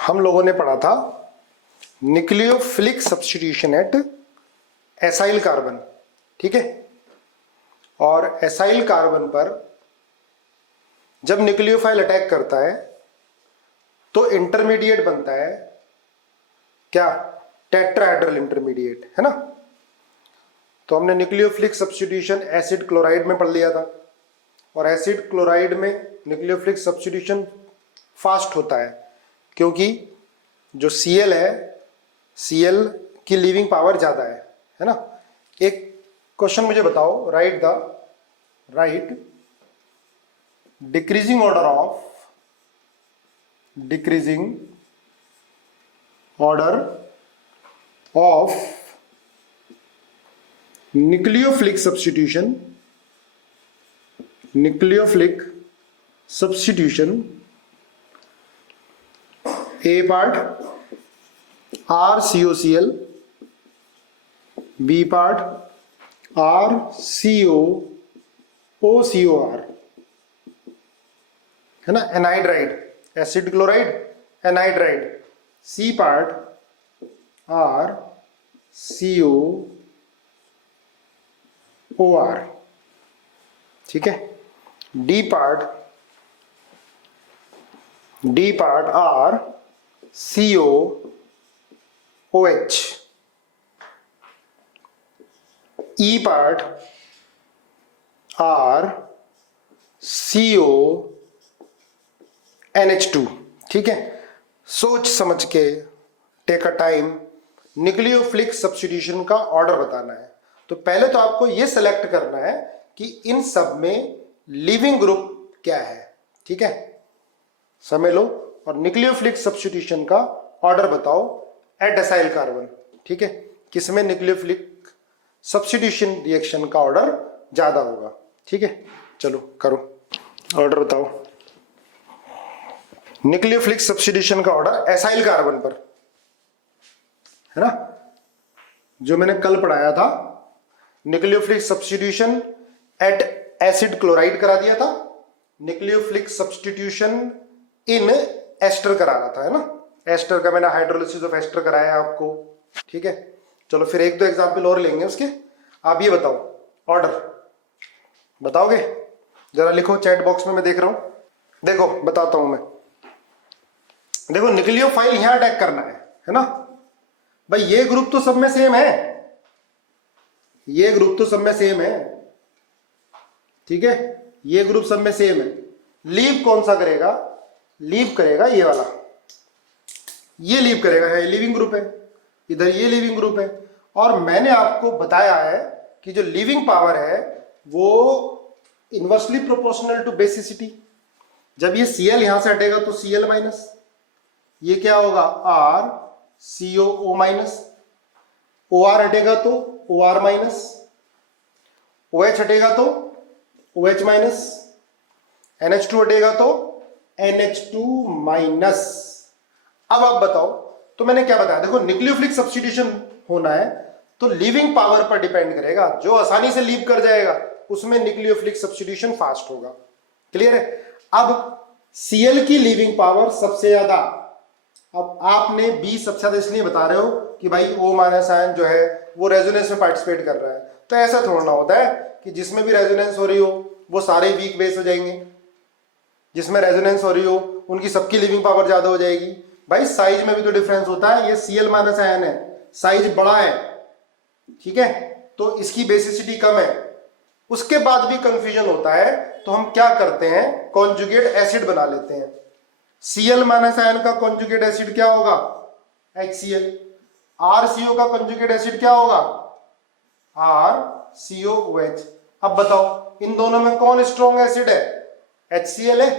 हम लोगों ने पढ़ा था nucleophilic substitution at acyl carbon, ठीक है। और एसाइल कार्बन पर जब न्यूक्लियोफाइल अटैक करता है तो इंटरमीडिएट बनता है क्या, टेट्राहेड्रल इंटरमीडिएट, है ना। तो हमने न्यूक्लियोफिलिक सब्स्टिट्यूशन एसिड क्लोराइड में पढ़ लिया था, और एसिड क्लोराइड में न्यूक्लियोफिलिक सब्स्टिट्यूशन फास्ट होता है क्योंकि जो Cl है, Cl की लीविंग पावर ज्यादा है ना। एक क्वेश्चन मुझे बताओ, right decreasing order of nucleophilic substitution A part RCOCl, B part RCOOCOR, है ना, anhydride, acid chloride anhydride. C part RCOOR, ठीक है। D part RCOOH, E part RCONH2, ठीक है। सोच समझ के, take a time, nucleophilic substitution का ऑर्डर बताना है। तो पहले तो आपको यह सेलेक्ट करना है कि इन सब में लिविंग ग्रुप क्या है, ठीक है। समझ लो, और न्यूक्लियोफिलिक सब्स्टिट्यूशन का ऑर्डर बताओ एट एसाइल कार्बन, ठीक है। किसमें न्यूक्लियोफिलिक सब्स्टिट्यूशन रिएक्शन का ऑर्डर ज्यादा होगा, ठीक है। चलो करो, ऑर्डर बताओ न्यूक्लियोफिलिक सब्स्टिट्यूशन का ऑर्डर एसाइल कार्बन पर, है ना। जो मैंने कल पढ़ाया था, nucleophilic substitution at acid chloride करा दिया था, न्यूक्लियोफिलिक सब्स्टिट्यूशन इन एस्टर करा रहा था, है ना। एस्टर का मैंने हाइड्रोलिसिस ऑफ एस्टर कराया आपको, ठीक है। चलो फिर एक दो एग्जाम्पल और लेंगे उसके। आप ये बताओ, ऑर्डर बताओगे? जरा लिखो चैट बॉक्स में, मैं देख रहा हूं। देखो बताता हूं मैं। देखो न्यूक्लियोफाइल यहां अटैक करना है ना भाई। ये ग्रुप तो सब में सेम है, ये ग्रुप तो सब में सेम है, ठीक है। ये ग्रुप सब में सेम है। लीव कौन सा करेगा? लीव करेगा ये वाला, ये लीव करेगा, है लिविंग ग्रुप है, इधर ये लिविंग ग्रुप है। और मैंने आपको बताया है कि जो लिविंग पावर है वो इनवर्सली प्रोपोर्शनल टू बेसिसिटी। जब ये Cl यहां से हटेगा तो Cl माइनस, ये क्या होगा RCOO माइनस, OR हटेगा तो OR माइनस, OH हटेगा तो OH माइनस, NH2 हटेगा तो NH2 माइनस। अब आप बताओ, तो मैंने क्या बताया, देखो न्यूक्लियोफिलिक सब्स्टिट्यूशन होना है तो लीविंग पावर पर डिपेंड करेगा। जो आसानी से लीव कर जाएगा उसमें न्यूक्लियोफिलिक सब्स्टिट्यूशन फास्ट होगा। क्लियर है? अब Cl की लीविंग पावर सबसे ज्यादा, अब आपने B सबसे ज्यादा इसलिए बता रहे हो कि भाई O माइनस आयन जो है वो रेजोनेंस में पार्टिसिपेट कर रहा है। तो ऐसा थोड़ा होता है कि जिसमें भी रेजोनेंस हो रही हो वो सारे वीक बेस हो जाएंगे, जिसमें रेजोनेंस हो रही हो उनकी सबकी लिविंग पावर ज्यादा हो जाएगी। भाई साइज में भी तो डिफरेंस होता है। ये Cl माइनस आयन है, साइज बड़ा है, ठीक है, तो इसकी बेसिसिटी कम है। उसके बाद भी कंफ्यूजन होता है तो हम क्या करते हैं, कॉन्जुगेट एसिड बना लेते हैं। Cl माइनस आयन का कॉन्जुगेट एसिड क्या होगा? HCl। RCO का कॉन्जुगेट एसिड क्या होगा? RCOOH। अब बताओ इन दोनों में कौन स्ट्रॉन्ग एसिड है? HCl है।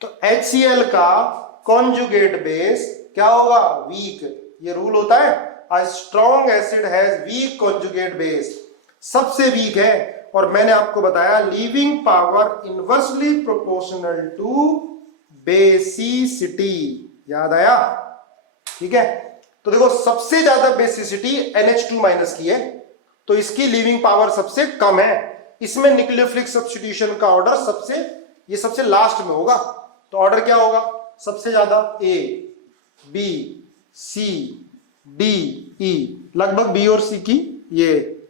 तो HCl का कॉन्जुगेट बेस क्या होगा? वीक। ये रूल होता है, a strong acid has weak conjugate base, सबसे वीक है। और मैंने आपको बताया leaving power inversely proportional to basicity, याद आया? ठीक है। तो देखो सबसे ज्यादा बेसिसिटी NH2 माइनस की है, तो इसकी लीविंग पावर सबसे कम है। इसमें न्यूक्लियोफिलिक सब्स्टिट्यूशन का ऑर्डर सबसे लास्ट में होगा। तो ऑर्डर क्या होगा? सबसे ज्यादा A, बी, सी, डी, ई, लगभग बी और सी की, ये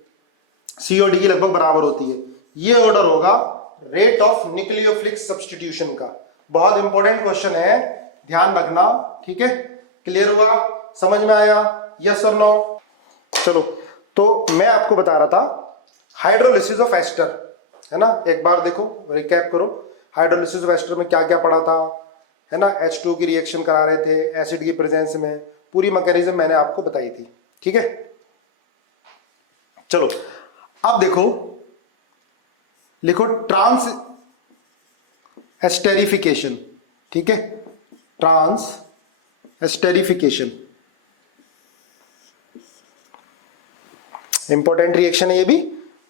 सी और डी की लगभग बराबर होती है। ये ऑर्डर होगा रेट ऑफ न्यूक्लियोफिलिक सब्स्टिट्यूशन का। बहुत इंपॉर्टेंट क्वेश्चन है, ध्यान रखना, ठीक है। क्लियर हुआ, समझ में आया, यस और नो? चलो, तो मैं आपको बता रहा था हाइड्रोलिसिस ऑफ एस्टर, है ना। एक बार देखो, रिकैप करो, हाइड्रोलिसिस ऑफ एस्टर में क्या क्या पढ़ा था, है ना। H2 की रिएक्शन करा रहे थे एसिड की प्रेजेंस में, पूरी मैकेनिज्म मैंने आपको बताई थी, ठीक है। चलो अब देखो, लिखो ट्रांस एस्टेरिफिकेशन, ठीक है, ट्रांस एस्टेरिफिकेशन, इंपॉर्टेंट रिएक्शन है ये भी।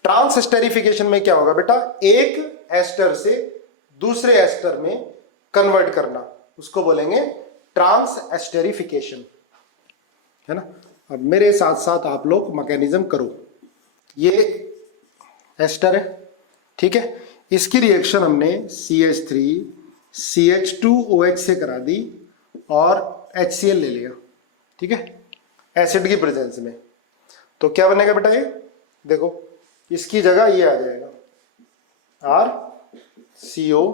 ट्रांस एस्टेरिफिकेशन में क्या होगा बेटा, एक एस्टर से दूसरे एस्टर में कन्वर्ट करना, उसको बोलेंगे ट्रांस एस्टेरिफिकेशन, है ना। अब मेरे साथ साथ आप लोग मैकेनिज्म करो। ये एस्टर है, ठीक है, इसकी रिएक्शन हमने CH3 CH2OH से करा दी और HCl ले लिया, ठीक है, एसिड की प्रेजेंस में। तो क्या बनेगा बेटा, ये देखो, इसकी जगह ये आ जाएगा RCOO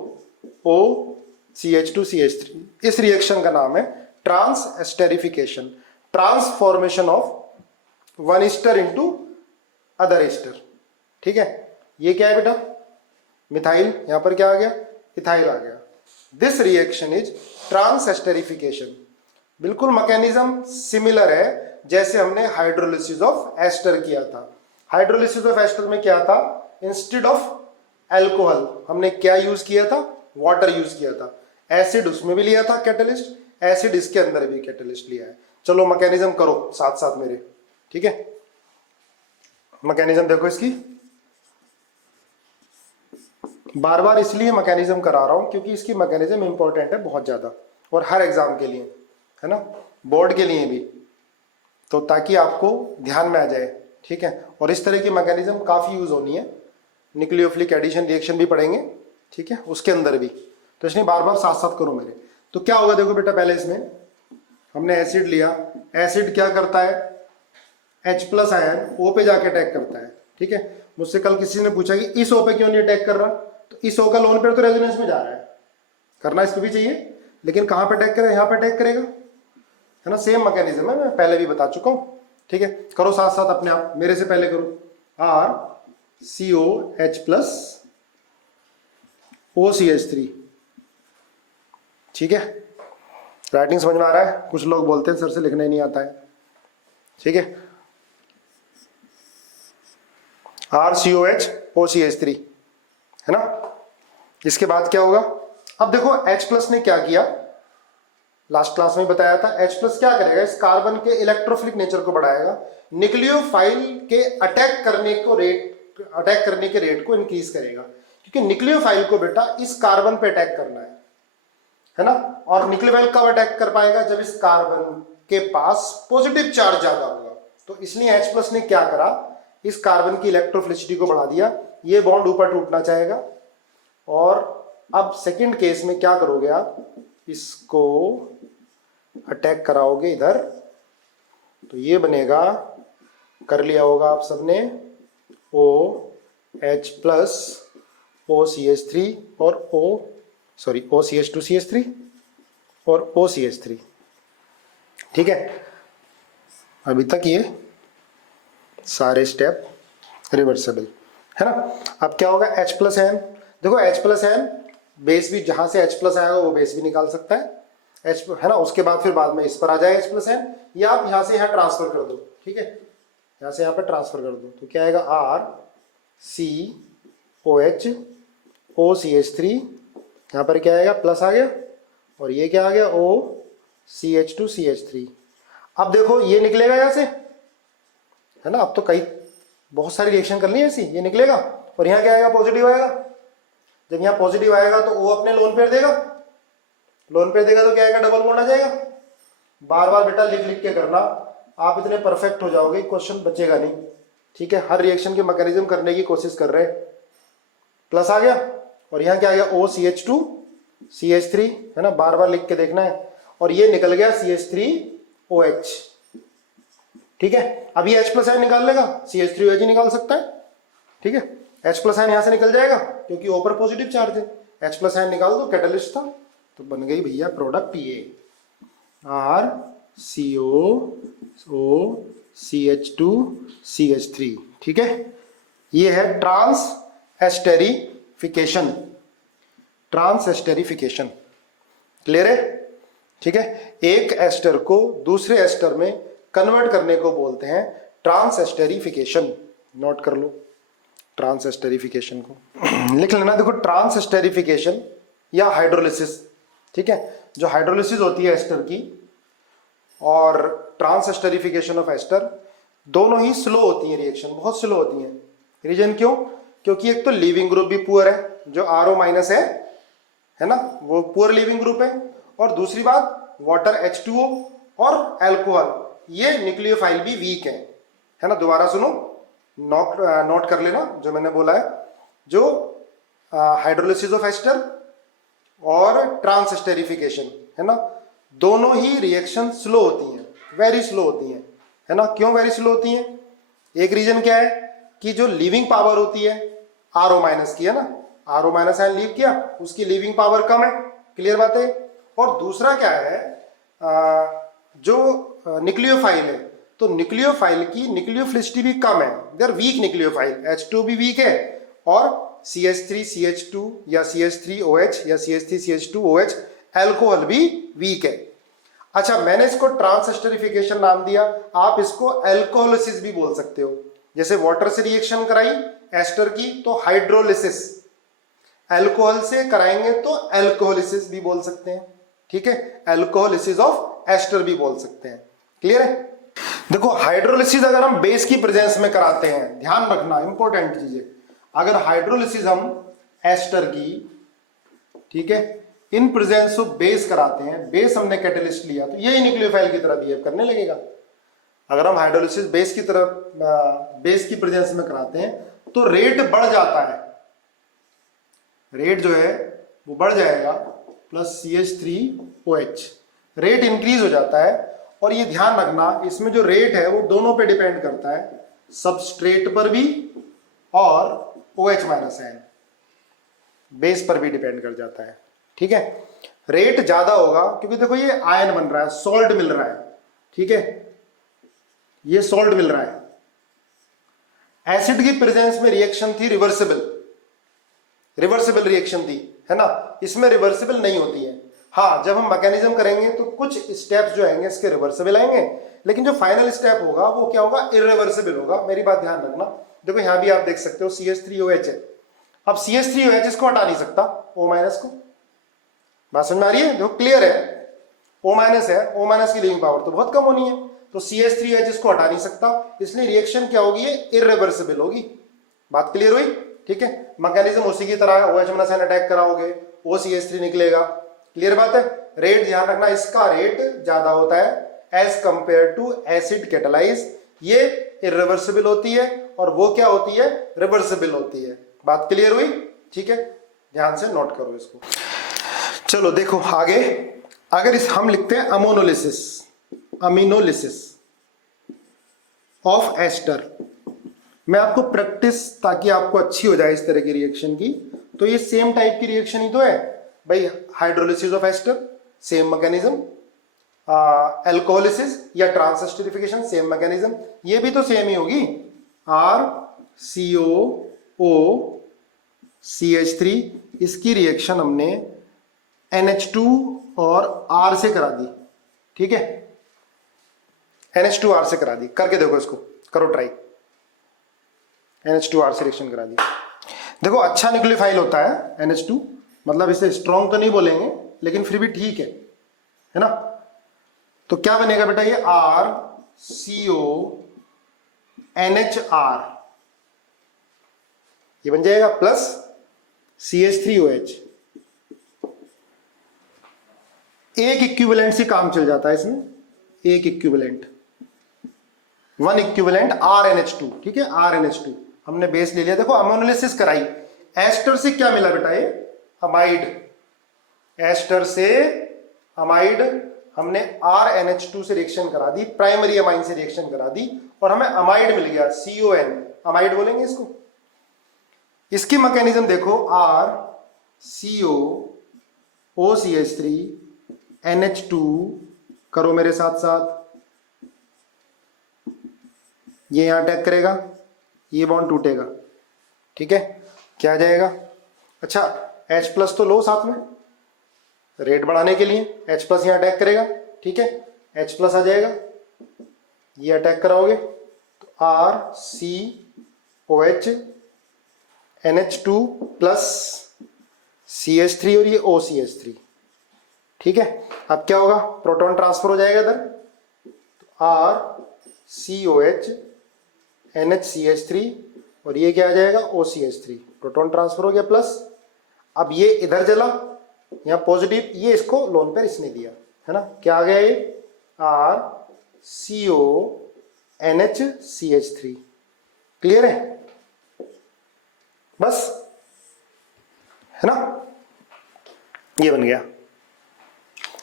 CH2CH3। इस रिएक्शन का नाम है transesterification, transformation of one ester into other ester, ठीक है। ये क्या है बेटा, मिथाइल, यहां पर क्या आ गया, इथाइल आ गया। This reaction is transesterification. बिल्कुल मैकेनिज्म सिमिलर है जैसे हमने हाइड्रोलिसिस ऑफ एस्टर किया था। हाइड्रोलिसिस ऑफ एस्टर में क्या था, इंस्टेड ऑफ एल्कोहल हमने क्या यूज किया था, वाटर यूज किया था। एसिड उसमें भी लिया था कैटलिस्ट, एसिड इसके अंदर भी कैटलिस्ट लिया है। चलो मैकेनिज्म करो साथ साथ मेरे, ठीक है। मैकेनिज्म देखो इसकी, बार बार इसलिए मैकेनिज्म करा रहा हूं क्योंकि इसकी मैकेनिज्म इंपॉर्टेंट है बहुत ज्यादा, और हर एग्जाम के लिए, है ना, बोर्ड के लिए भी, तो ताकि आपको ध्यान में आ जाए, ठीक है। और इस तरह की मैकेनिज्म काफी यूज होनी है, न्यूक्लियोफिलिक एडिशन रिएक्शन भी पढ़ेंगे, ठीक है, उसके अंदर भी। तो इसलिए बार बार साथ साथ करो मेरे। तो क्या होगा देखो बेटा, पहले इसमें हमने एसिड लिया, एसिड क्या करता है, H+ आयन O पे जाके अटैक करता है, ठीक है। मुझसे कल किसी ने पूछा कि इस O पे क्यों नहीं अटैक कर रहा, तो इस O का लोन पेयर तो रेजोनेंस में जा रहा है, करना इसको भी चाहिए, लेकिन कहां पे अटैक करेगा, यहां पे अटैक करेगा, है ना। सेम मैकेनिज्म है, मैं पहले भी बता चुका हूं, ठीक है। करो साथ साथ अपने आप, मेरे से पहले करो, RCOH+ OCH3, ठीक है। राइटिंग समझ में आ रहा है? कुछ लोग बोलते हैं सर से लिखना ही नहीं आता है, ठीक है। RCOH OCH3, है ना। इसके बाद क्या होगा, अब देखो H+ ने क्या किया, लास्ट क्लास में बताया था, H+ क्या करेगा, इस कार्बन के इलेक्ट्रोफिलिक नेचर को बढ़ाएगा, न्यूक्लियोफाइल के अटैक करने के रेट को इंक्रीज करेगा, क्योंकि न्यूक्लियोफाइल को बेटा इस कार्बन पे अटैक करना है ना। और न्यूक्लियोफाइल कब अटैक कर पाएगा, जब इस कार्बन के पास पॉजिटिव चार्ज ज्यादा होगा। तो इसलिए H+ ने क्या करा, इस कार्बन की इलेक्ट्रोफिलिसिटी को बढ़ा दिया, ये बॉन्ड ऊपर टूटना चाहेगा। और अब सेकंड केस में क्या करोगे आप, इसको अटैक कराओगे इधर, तो ये बनेगा, कर लिया होगा आप सबने, OH+ OCH3 और OCH2CH3 और OCH3, ठीक है। अभी तक ये सारे स्टेप रिवर्सिबल, है ना। अब क्या होगा, H+ आयन, देखो H+ आयन बेस भी, जहां से H+ आएगा वो बेस भी निकाल सकता है, है ना। उसके बाद फिर बाद में इस पर आ जाए H+ आयन, या आप यहां से यहां ट्रांसफर कर दो, ठीक है, यहां से यहां पर ट्रांसफर कर दो, तो क्या आएगा, RCOH OCH3, यहां पर क्या आएगा, प्लस आ गया, और ये क्या आ गया, OCH2CH3। अब देखो ये निकलेगा यहां से, है ना। अब तो बहुत सारी रिएक्शन करनी है ऐसी, ये निकलेगा, और यहां क्या आएगा, पॉजिटिव आएगा। जब यहां पॉजिटिव आएगा तो O अपने लोन पेयर देगा, लोन पेयर देगा तो क्या आएगा, डबल बॉन्ड आ जाएगा। बार बार बेटा लिख लिख के करना, आप इतने परफेक्ट हो जाओगे, क्वेश्चन बचेगा नहीं, ठीक है। हर रिएक्शन के मैकेनिज्म करने की कोशिश कर रहे हैं। प्लस आ गया, और यहां क्या आ गया, OCH2CH3, है ना, बार बार लिख के देखना है। और ये निकल गया CH3OH। ठीक है, अब ये H+ निकाल लेगा, CH3OH ही निकाल सकता है। ठीक है, H+ यहां से निकल जाएगा क्योंकि O पर पॉजिटिव चार्ज है, H+ निकाल दो, कैटलिस्ट था, तो बन गई भैया प्रोडक्ट ये RCOOCH2CH3। ठीक है, ये है transesterification. Transesterification clear है? ठीक है, एक एस्टर को दूसरे एस्टर में कन्वर्ट करने को बोलते हैं ट्रांस एस्टेरिफिकेशन। नोट कर लो ट्रांस एस्टेरिफिकेशन को, लिख लेना। देखो ट्रांस एस्टेरिफिकेशन या हाइड्रोलिसिस, ठीक है, जो हाइड्रोलिसिस होती है एस्टर की और ट्रांस एस्टेरिफिकेशन ऑफ एस्टर, दोनों ही स्लो होती है रिएक्शन, बहुत स्लो होती है। रीजन क्यों? क्योंकि एक तो लीविंग ग्रुप भी पुअर है, जो RO- है ना, वो पुअर लीविंग ग्रुप है, और दूसरी बात वाटर H2O और अल्कोहल, ये न्यूक्लियोफाइल भी वीक है ना। दोबारा सुनो, नोट कर लेना जो मैंने बोला है, जो हाइड्रोलिसिस ऑफ एस्टर और ट्रांस एस्टेरिफिकेशन है ना, दोनों ही रिएक्शन स्लो होती हैं, वेरी स्लो होती हैं, है ना। क्यों वेरी स्लो होती हैं? एक रीजन क्या है कि जो लीविंग पावर होती है RO- की, है ना, RO- आयन लीव किया, उसकी लीविंग पावर कम है, क्लियर बात है। और दूसरा क्या है, जो न्यूक्लियोफाइल है, तो न्यूक्लियोफाइल की न्यूक्लियोफिलिसिटी भी कम है, देयर वीक न्यूक्लियोफाइल, H2 भी वीक है, और CH3CH2 या CH3OH या CH3CH2OH अल्कोहल भी वीक है। अच्छा, मैंने इसको ट्रांस एस्टेरिफिकेशन नाम दिया, आप इसको अल्कोहोलिसिस भी बोल सकते हो। जैसे वाटर से रिएक्शन कराई एस्टर की तो हाइड्रोलिसिस, अल्कोहल से कराएंगे तो अल्कोहोलिसिस भी बोल सकते हैं। ठीक है, अल्कोहोलिसिस ऑफ एस्टर भी बोल सकते हैं, क्लियर है। देखो हाइड्रोलिसिस अगर हम बेस की प्रेजेंस में कराते हैं, ध्यान रखना इंपॉर्टेंट चीज है, अगर हाइड्रोलिसिस हम एस्टर की, ठीक है, इन प्रेजेंस ऑफ बेस कराते हैं, बेस हमने कैटलिस्ट लिया, तो ये न्यूक्लियोफाइल की तरह बिहेव करने लगेगा। अगर हम हाइड्रोलिसिस बेस की तरफ, बेस की प्रेजेंस में कराते हैं, तो रेट बढ़ जाता है, रेट जो है वो बढ़ जाएगा, प्लस CH3OH, रेट इंक्रीज हो जाता है। और ये ध्यान रखना, इसमें जो रेट है वो दोनों पे डिपेंड करता है, सबस्ट्रेट पर भी और OH- आयन, बेस पर भी डिपेंड कर जाता है। ठीक है, रेट ज्यादा होगा क्योंकि देखो ये आयन बन रहा है, सॉल्ट मिल रहा है, ठीक है, ये सॉल्ट मिल रहा है। एसिड की प्रेजेंस में रिएक्शन थी रिवर्सिबल, रिवर्सिबल रिएक्शन थी, है ना, इसमें रिवर्सिबल नहीं होती है। हाँ, जब हम मैकेनिज्म करेंगे तो कुछ स्टेप्स जो आएंगे इसके रिवर्सिबल आएंगे, लेकिन जो फाइनल स्टेप होगा वो क्या होगा, इरिवर्सिबल होगा। मेरी बात ध्यान रखना, देखो यहां भी आप देख सकते हो CH3OH है, अब CH3OH इसको हटा नहीं सकता, O- को, बात समझ में आ रही है? देखो क्लियर है, O- है, O- की लीविंग पावर तो बहुत कम होनी है, तो CH3OH इसको हटा नहीं सकता, इसलिए रिएक्शन क्या होगी, ये इरिवर्सिबल होगी। बात क्लियर हुई? ठीक है, मैकेनिज्म उसी की तरह है, OH- अटैक कराओगे, OCH3 निकलेगा, क्लियर बात है। रेट ध्यान रखना, इसका रेट ज्यादा होता है as compare to acid catalyse, ये इरिवर्सिबल होती है और वो क्या होती है, रिवर्सिबल होती है। बात क्लियर हुई? ठीक है, ध्यान से नोट करो इसको। चलो देखो आगे, अगर इस हम लिखते हैं अमोनोलिसिस, अमीनोलिसिस ऑफ एस्टर, मैं आपको प्रैक्टिस, ताकि आपको अच्छी हो जाए इस तरह की रिएक्शन की, तो ये सेम टाइप की रिएक्शन ही तो है भाई, hydrolysis of ester same mechanism, alcoholysis या ट्रांस एस्टेरिफिकेशन सेम मैकेनिज्म, ये भी तो सेम ही होगी, RCOOCH3, इसकी रिएक्शन हमने NH2 और R से करा दी, ठीक है, NH2R से करा दी, करके देखो इसको, करो ट्राई, NH2R से रिएक्शन करा दी। देखो अच्छा न्यूक्लियोफाइल होता है NH2, मतलब इसे स्ट्रॉन्ग तो नहीं बोलेंगे लेकिन फिर भी ठीक है ना। तो क्या बनेगा बेटा, ये RCONHR, ये बन जाएगा, प्लस CH3OH, एक इक्विवेलेंट से काम चल जाता है इसमें, एक इक्विवेलेंट, वन इक्विवेलेंट RNH2, ठीक है, RNH2 हमने बेस ले लिया। देखो अमोनोलिसिस कराई, एस्टर से क्या मिला बेटा, ये अमाइड, एस्टर से अमाइड हमने RNH2 से रिएक्शन करा दी, प्राइमरी अमाइन से रिएक्शन करा दी और हमें अमाइड मिल गया CON, अमाइड बोलेंगे इसको। इसकी मैकेनिज्म देखो, RCO OCH3 NH2, करो मेरे साथ साथ, ये यहां अटैक करेगा, ये बॉन्ड टूटेगा, ठीक है, क्या आ जाएगा? अच्छा H प्लस तो लो साथ में, रेट बढ़ाने के लिए H प्लस यहां अटैक करेगा, ठीक है, H प्लस आ जाएगा, ये अटैक कराओगे तो RCOH NH2 प्लस CH3 और ये OCH3, ठीक है। अब क्या होगा? प्रोटॉन ट्रांसफर हो जाएगा इधर, RCOH NHCH3 और ये क्या आ जाएगा? OCH3, प्रोटॉन ट्रांसफर हो गया प्लस। अब ये इधर जला, यहाँ पॉजिटिव, ये इसको लोन पेयर इसने दिया है ना, क्या आ गया ये? RCO NHCH3, क्लियर है? बस, है ना, ये बन गया।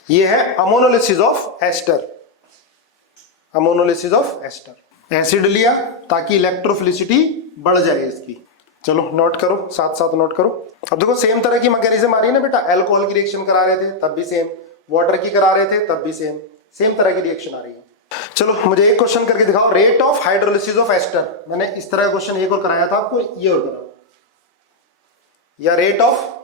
ये है ammonolysis of ester, ammonolysis of ester. Acid लिया ताकि इलेक्ट्रोफिलिसिटी बढ़ जाए इसकी। चलो नोट करो, साथ साथ नोट करो। अब देखो सेम तरह की मैकेनिज्म आ रही है ना बेटा, अल्कोहल की रिएक्शन करा रहे थे तब भी सेम, वाटर की करा रहे थे तब भी सेम, सेम तरह की रिएक्शन आ रही है। चलो मुझे एक क्वेश्चन करके दिखाओ, rate of hydrolysis of ester. मैंने इस तरह का क्वेश्चन एक और कराया था आपको, ये और कराओ, या रेट ऑफ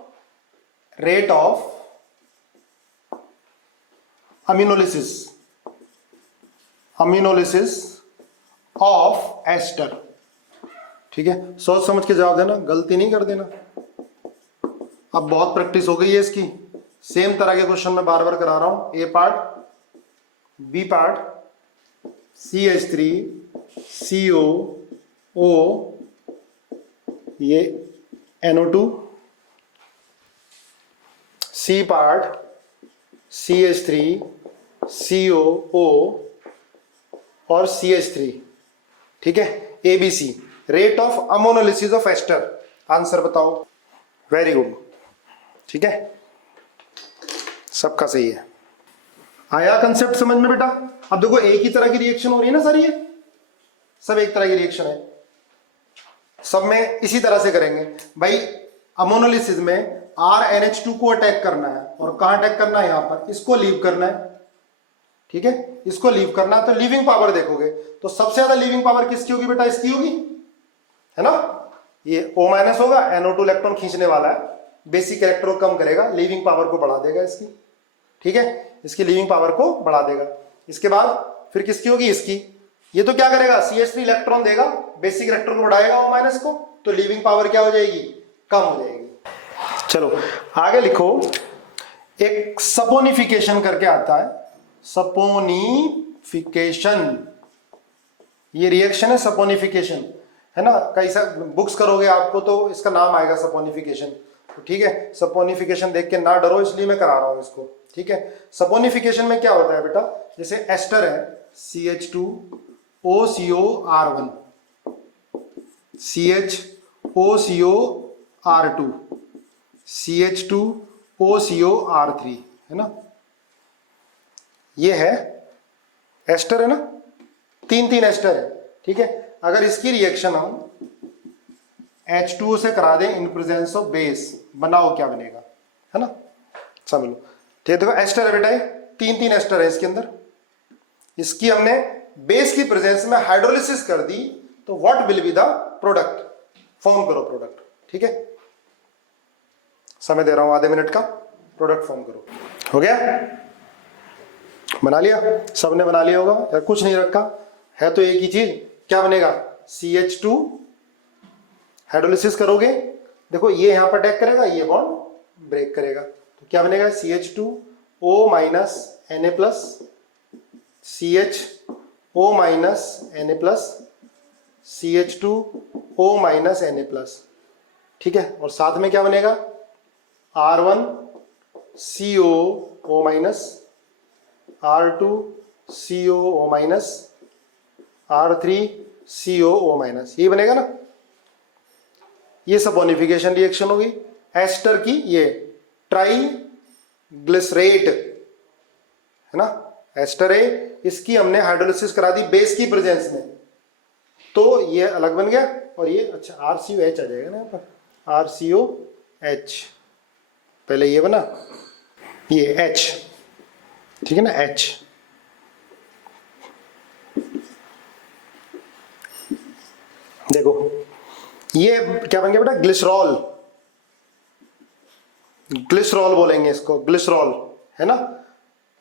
अमीनोलिसिस ऑफ एस्टर, ठीक है। सोच समझ के जवाब देना, गलती नहीं कर देना। अब बहुत प्रैक्टिस हो गई है इसकी, सेम तरह के क्वेश्चन मैं बार बार करा रहा हूं। A part, B part, CH3 CO O, ये NO2, C part CH3 CO O और CH3, ठीक है। ABC, rate of ammonolysis of ester, answer बताओ। वेरी गुड, ठीक है, सबका सही है। आया कंसेप्ट समझ में बेटा? अब देखो एक ही तरह की रिएक्शन हो रही है ना सारी, ये सब एक तरह की रिएक्शन है, सब में इसी तरह से करेंगे भाई। अमोनोलिसिस में RNH2 को अटैक करना है, और कहां अटैक करना है? यहां पर, इसको लीव करना है, ठीक है, इसको लीव करना है। तो लीविंग पावर देखोगे तो सबसे ज्यादा लीविंग पावर किसकी होगी बेटा? इसकी होगी, है ना। ये O- होगा, NO2 इलेक्ट्रॉन खींचने वाला है, बेसिक इलेक्ट्रॉन कम करेगा, लीविंग पावर को बढ़ा देगा इसकी, ठीक है, इसकी लीविंग पावर को बढ़ा देगा। इसके बाद फिर किसकी होगी? इसकी। ये तो क्या करेगा? CH3 इलेक्ट्रॉन देगा, बेसिक इलेक्ट्रॉन को बढ़ाएगा O- को, तो लीविंग पावर क्या हो जाएगी? कम हो जाएगी। चलो आगे लिखो, एक सपोनिफिकेशन करके आता है, सपोनिफिकेशन, ये रिएक्शन है सपोनिफिकेशन, है ना। कई सारे बुक्स करोगे आपको तो इसका नाम आएगा सपोनिफिकेशन, तो ठीक है, सपोनिफिकेशन देख के ना डरो, इसलिए मैं करा रहा हूं इसको, ठीक है। सपोनिफिकेशन में क्या होता है बेटा? जैसे एस्टर है CH2OCOR1, CHOCOR2, CH2OCOR3, है ना, ये है एस्टर, है ना, तीन एस्टर है, ठीक है। अगर इसकी रिएक्शन हम H2O से करा दें इन प्रेजेंस ऑफ बेस, बनाओ क्या बनेगा, है ना, समझ लो। ठीक है, देखो एस्टर है बेटा, ये तीन एस्टर है इसके अंदर, इसकी हमने बेस की प्रेजेंस में हाइड्रोलिसिस कर दी, तो what will be the product? Form करो प्रोडक्ट, ठीक है, समय दे रहा हूं आधे मिनट का, प्रोडक्ट फॉर्म करो। हो गया? बना लिया? सबने बना लिया होगा, या कुछ नहीं रखा है तो एक ही चीज, क्या बनेगा? CH2, हाइड्रोलिसिस करोगे, देखो ये यहां पर अटैक करेगा, ये बॉन्ड ब्रेक करेगा, तो क्या बनेगा? CH2O- Na+, CHO- Na+, CH2O- Na+, ठीक है। और साथ में क्या बनेगा? R1COO-, R2COO-, R3COO-, ये बनेगा ना। ये सपोनिफिकेशन रिएक्शन होगी एस्टर की, ये ट्राई ग्लिसरेट, है ना, एस्टर है, इसकी हमने हाइड्रोलिसिस करा दी बेस की प्रेजेंस में, तो ये अलग बन गया और ये अच्छा RCOH आ जाएगा ना यहाँ पर, RCOH, पहले ये बना, ये H, ठीक है ना, H, देखो ये क्या बन गया बेटा, ग्लिसरॉल, ग्लिसरॉल बोलेंगे इसको, ग्लिसरॉल, है ना।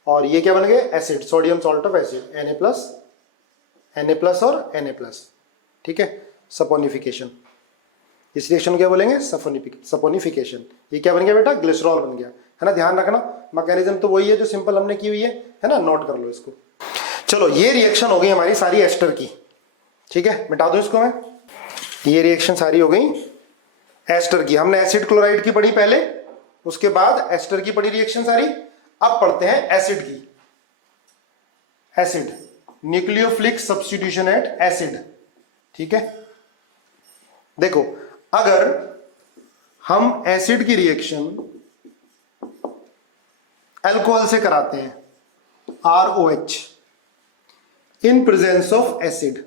और ये क्या बन गए, acid, sodium salt of acid, Na+ और Na+, ठीक है, सपोनिफिकेशन, इस रिएक्शन को क्या बोलेंगे, सपोनिफिकेशन। ये क्या बन गया बेटा, ग्लिसरॉल बन गया, है ना। ध्यान रखना मैकेनिज्म तो वही है जो सिंपल हमने की हुई है ना, नोट कर लो इसको। चलो ये रिएक्शन हो गई हमारी सारी एस्टर की, ठीक है, मिटा दूं इसको मैं। ये रिएक्शन सारी हो गई एस्टर की, हमने एसिड क्लोराइड की पढ़ी पहले, उसके बाद एस्टर की पढ़ी रिएक्शन सारी। अब पढ़ते हैं एसिड की, acid, nucleophilic substitution at acid, ठीक है। देखो अगर हम एसिड की रिएक्शन अल्कोहल से कराते हैं, ROH, in presence of acid,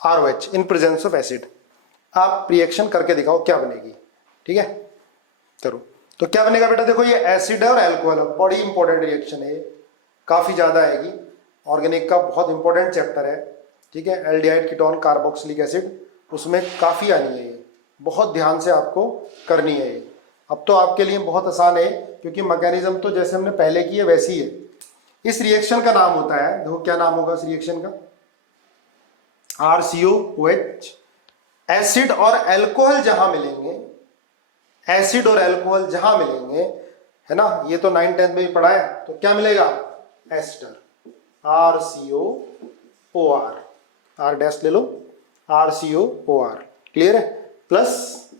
ROH in presence of acid, आप रिएक्शन करके दिखाओ क्या बनेगी, ठीक है, करो। तो क्या बनेगा बेटा, देखो ये एसिड है और अल्कोहल है, बड़ी इंपॉर्टेंट रिएक्शन है, काफी ज्यादा आएगी, ऑर्गेनिक का बहुत इंपॉर्टेंट चैप्टर है, ठीक है। एल्डिहाइड कीटोन कार्बोक्सिलिक एसिड, उसमें काफी आनी है ये, बहुत ध्यान से आपको करनी है ये। अब तो आपके लिए बहुत आसान है क्योंकि मैकेनिज्म तो जैसे हमने पहले की है वैसी ही है। इस रिएक्शन का नाम होता है, देखो क्या नाम होगा इस रिएक्शन का, RCOOH। एसिड और अल्कोहल जहां मिलेंगे, एसिड और अल्कोहल जहां मिलेंगे, है ना, ये तो 9th-10th में भी पढ़ा है, तो क्या मिलेगा, एस्टर, RCOOR, R डैश ले लो, RCOOR, क्लियर है, प्लस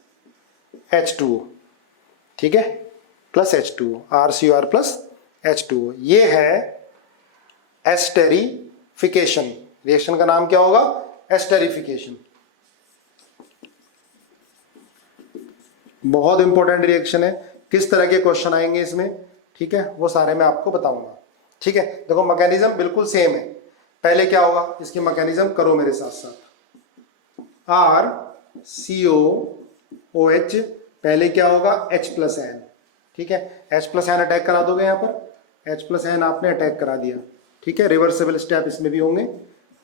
H2O, ठीक है, plus H2O, RCOR plus H2O, ये है एस्टेरिफिकेशन। रिएक्शन का नाम क्या होगा, एस्टेरिफिकेशन। बहुत इंपॉर्टेंट रिएक्शन है, किस तरह के क्वेश्चन आएंगे इसमें, ठीक है, वो सारे मैं आपको बताऊंगा, ठीक है। देखो मैकेनिज्म बिल्कुल सेम है, पहले क्या होगा, इसकी मैकेनिज्म करो मेरे साथ साथ, RCOOH, पहले क्या होगा, H+N, ठीक है, H+N अटैक करा दोगे यहाँ पर, H+N आपने अटैक करा दिया, ठीक है, रिवर्सिबल स्टेप इसमें भी होंगे,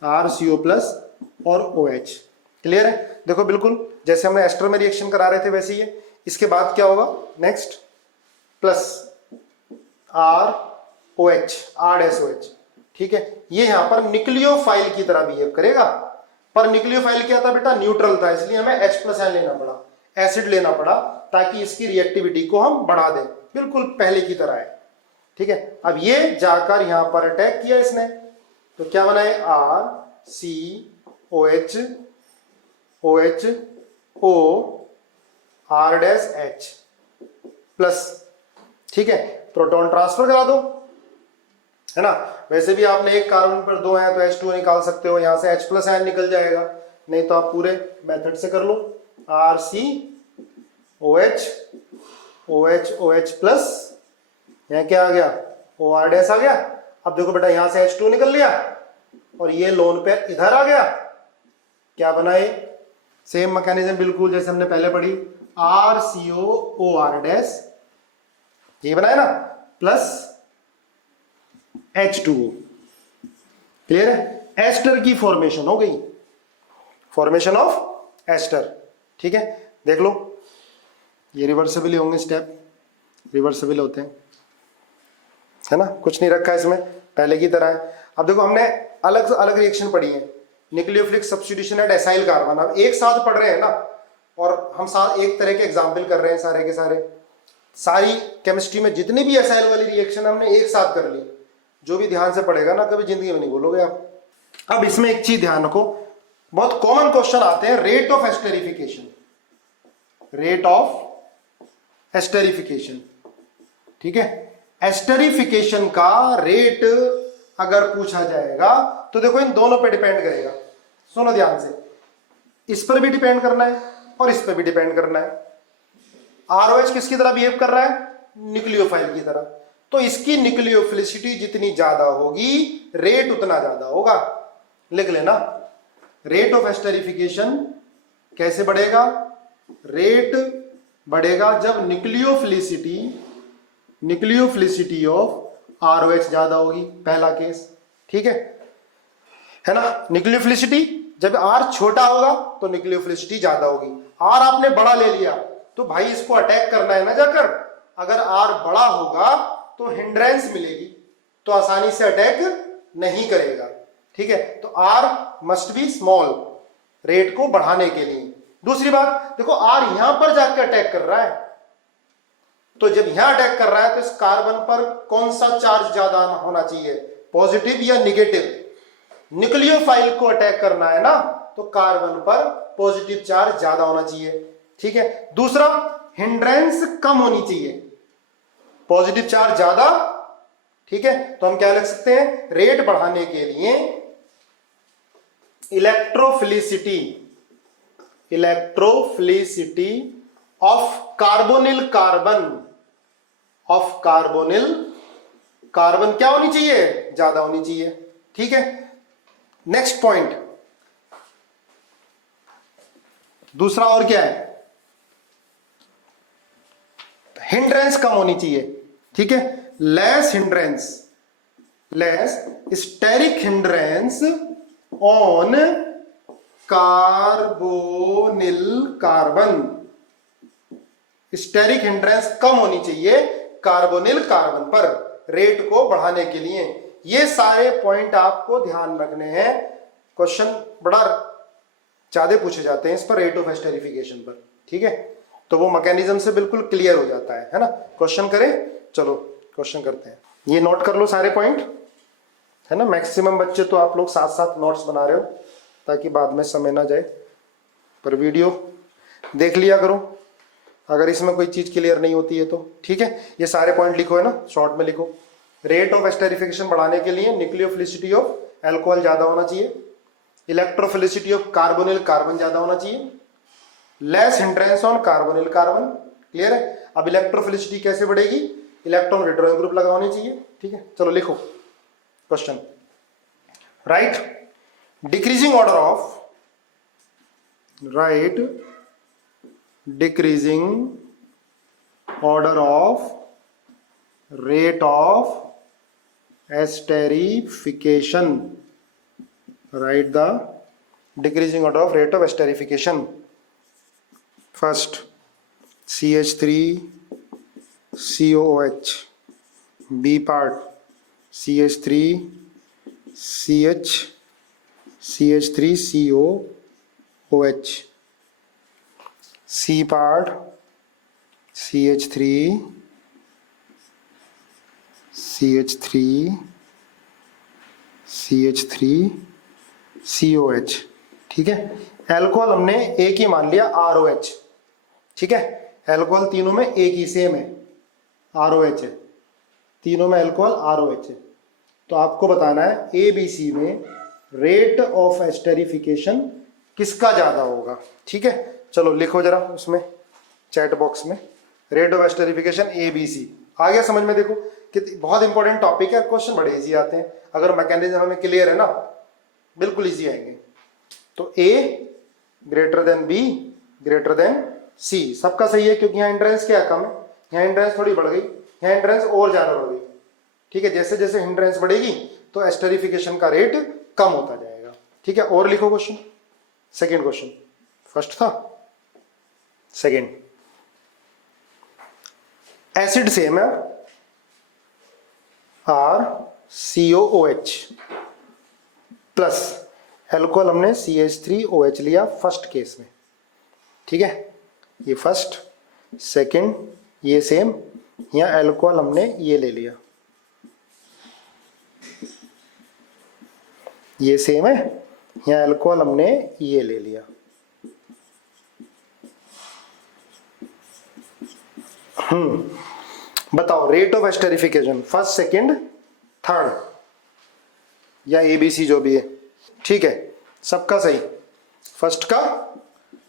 RCO+ और OH, क्लियर है। देखो बिल्कुल जैसे हमने एस्टर में रिएक्शन करा रहे थे वैसे ही है। इसके बाद क्या होगा, नेक्स्ट प्लस ROH, R-OH, ठीक है, ये यहां पर न्यूक्लियोफाइल की तरह बिहेव करेगा, पर न्यूक्लियोफाइल क्या था बेटा, न्यूट्रल था, इसलिए हमें H+N लेना पड़ा, एसिड लेना पड़ा, ताकि इसकी रिएक्टिविटी को हम बढ़ा दें, बिल्कुल पहले की तरह है, ठीक है। अब ये जाकर यहां पर अटैक किया इसने, तो क्या बना है, RCOH, OHO, R-H प्लस, ठीक है, प्रोटॉन ट्रांसफर करा दो, है ना। वैसे भी आपने एक कार्बन पर 2 है तो H2O निकाल सकते हो, यहां से H+N निकल जाएगा, नहीं तो आप पूरे मेथड से कर लो, RCOH, OH प्लस, यहां क्या आ गया, OR- आ गया। अब देखो बेटा यहां से H2 निकल लिया और ये लोन पेयर इधर आ गया, क्या बना ये, सेम मैकेनिज्म बिल्कुल जैसे हमने पहले पढ़ी, RCOOR, ये बनाया ना, प्लस H2O, क्लियर है, एस्टर की फॉर्मेशन हो गई, फॉर्मेशन ऑफ एस्टर, ठीक है। देख लो ये रिवर्सिबल होंगे स्टेप, रिवर्सिबल होते हैं, है ना, कुछ नहीं रखा इसमें, पहले की तरह है। अब देखो हमने अलग अलग रिएक्शन पढ़ी है, nucleophilic substitution at acyl carbon, अब एक साथ पढ़ रहे हैं ना, और हम साथ एक तरह के एग्जाम्पल कर रहे हैं सारे के सारे, सारी केमिस्ट्री में जितनी भी एसाइल वाली रिएक्शन हमने एक साथ कर ली, जो भी ध्यान से पढ़ेगा ना कभी जिंदगी में नहीं बोलोगे आप। अब इसमें एक चीज ध्यान रखो, बहुत कॉमन क्वेश्चन आते हैं, rate of esterification, rate of esterification, ठीक है, एस्टेरिफिकेशन का रेट अगर पूछा जाएगा तो देखो इन दोनों पे डिपेंड करेगा, सुनो ध्यान से, इस पर भी डिपेंड करना है और इस पर भी डिपेंड करना है। ROH किसकी तरह बिहेव कर रहा है, न्यूक्लियोफाइल की तरह, तो इसकी न्यूक्लियोफिलिसिटी जितनी ज्यादा होगी रेट उतना ज्यादा होगा। लिख लेना, रेट ऑफ एस्टेरिफिकेशन कैसे बढ़ेगा? रेट बढ़ेगा जब न्यूक्लियोफिलिसिटी ऑफ ROH ज्यादा होगी, पहला केस। ठीक है ना? न्यूक्लियोफिलिसिटी जब R छोटा होगा तो न्यूक्लियोफिलिसिटी ज्यादा होगी। R आपने बड़ा ले लिया तो भाई इसको अटैक करना है ना जाकर। अगर R बड़ा होगा तो हिंड्रेंस मिलेगी, तो आसानी से अटैक नहीं करेगा। ठीक है, तो R must be small rate को बढ़ाने के लिए। दूसरी बात देखो, R यहां पर जाकर अटैक कर रहा है, तो जब यहां अटैक कर रहा है तो इस कार्बन पर कौन सा चार्ज ज्यादा होना चाहिए, पॉजिटिव या निगेटिव? न्यूक्लियोफाइल को अटैक करना है ना, तो कार्बन पर पॉजिटिव चार्ज ज्यादा होना चाहिए। ठीक है, दूसरा हिंड्रेंस कम होनी चाहिए, पॉजिटिव चार्ज ज्यादा। ठीक है, तो हम क्या लिख सकते हैं? रेट बढ़ाने के लिए इलेक्ट्रोफिलिसिटी ऑफ कार्बोनिल कार्बन क्या होनी चाहिए? ज्यादा होनी चाहिए। ठीक है, नेक्स्ट पॉइंट दूसरा और क्या है? हिंड्रेंस कम होनी चाहिए। ठीक है, less steric hindrance on carbonyl carbon. Steric hindrance कम होनी चाहिए कार्बोनिल कार्बन पर, रेट को बढ़ाने के लिए। ये सारे पॉइंट आपको ध्यान रखने हैं। क्वेश्चन बड़ा ज्यादा पूछे जाते हैं इस पर, रेट ऑफ एस्टेरिफिकेशन पर। ठीक है, तो वो मैकेनिज्म से बिल्कुल क्लियर हो जाता है ना। क्वेश्चन करें, चलो क्वेश्चन करते हैं। ये नोट कर लो सारे पॉइंट, है ना। मैक्सिमम बच्चे तो आप लोग साथ साथ नोट्स बना रहे हो ताकि बाद में समय ना जाए, पर वीडियो देख लिया करो अगर इसमें कोई चीज क्लियर नहीं होती है तो। ठीक है, ये सारे पॉइंट लिखो, है ना, शॉर्ट में लिखो। रेट ऑफ एस्टेरिफिकेशन बढ़ाने के लिए न्यूक्लियोफिलिसिटी ऑफ एल्कोहल ज्यादा होना चाहिए, इलेक्ट्रोफिलिसिटी ऑफ कार्बोनिल कार्बन ज्यादा होना चाहिए, less hindrance on carbonyl carbon. Clear है? अब इलेक्ट्रोफिलिसिटी कैसे बढ़ेगी? इलेक्ट्रॉन विड्रॉइंग ग्रुप लगाने चाहिए। ठीक है, चलो लिखो question. Right decreasing order of rate of esterification. Right the decreasing order of rate of esterification. First CH3COOH, B part CH3COOH, C part CH3COH। ठीक है, एल्कोहल हमने एक ही मान लिया ROH। ठीक है, एल्कोहल तीनों में एक ही सेम है, ROH है, तीनों में एल्कोहल ROH है। तो आपको बताना है ABC में रेट ऑफ एस्टेरिफिकेशन किसका ज्यादा होगा। ठीक है, चलो लिखो जरा उसमें चैट बॉक्स में, रेट ऑफ एस्टेरिफिकेशन ABC। आ गया समझ में? देखो कि बहुत इंपॉर्टेंट टॉपिक है, क्वेश्चन बड़े इजी आते हैं अगर मैकेनिज्म हमें क्लियर है ना, बिल्कुल इजी आएंगे। तो A greater than B greater than C, सबका सही है क्योंकि यहाँ हिंड्रेंस क्या कम है, यहाँ हिंड्रेंस थोड़ी बढ़ गई, यहाँ हिंड्रेंस और ज्यादा बढ़ गई। ठीक है, जैसे जैसे हिंड्रेंस बढ़ेगी तो एस्टेरिफिकेशन का रेट कम होता जाएगा। ठीक है, और लिखो क्वेश्चन। सेकेंड क्वेश्चन, फर्स्ट था, सेकेंड। एसिड सेम है RCOOH प्लस एल्कोहल हमने CH3OH लिया फर्स्ट केस में। ठीक है, ये फर्स्ट, सेकंड ये सेम, यहाँ एल्कोहल हमने ये ले लिया, ये सेम है, यहाँ एल्कोहल हमने ये ले लिया। बताओ rate of esterification first, second, third या ABC जो भी है। ठीक है, सबका सही, फर्स्ट का,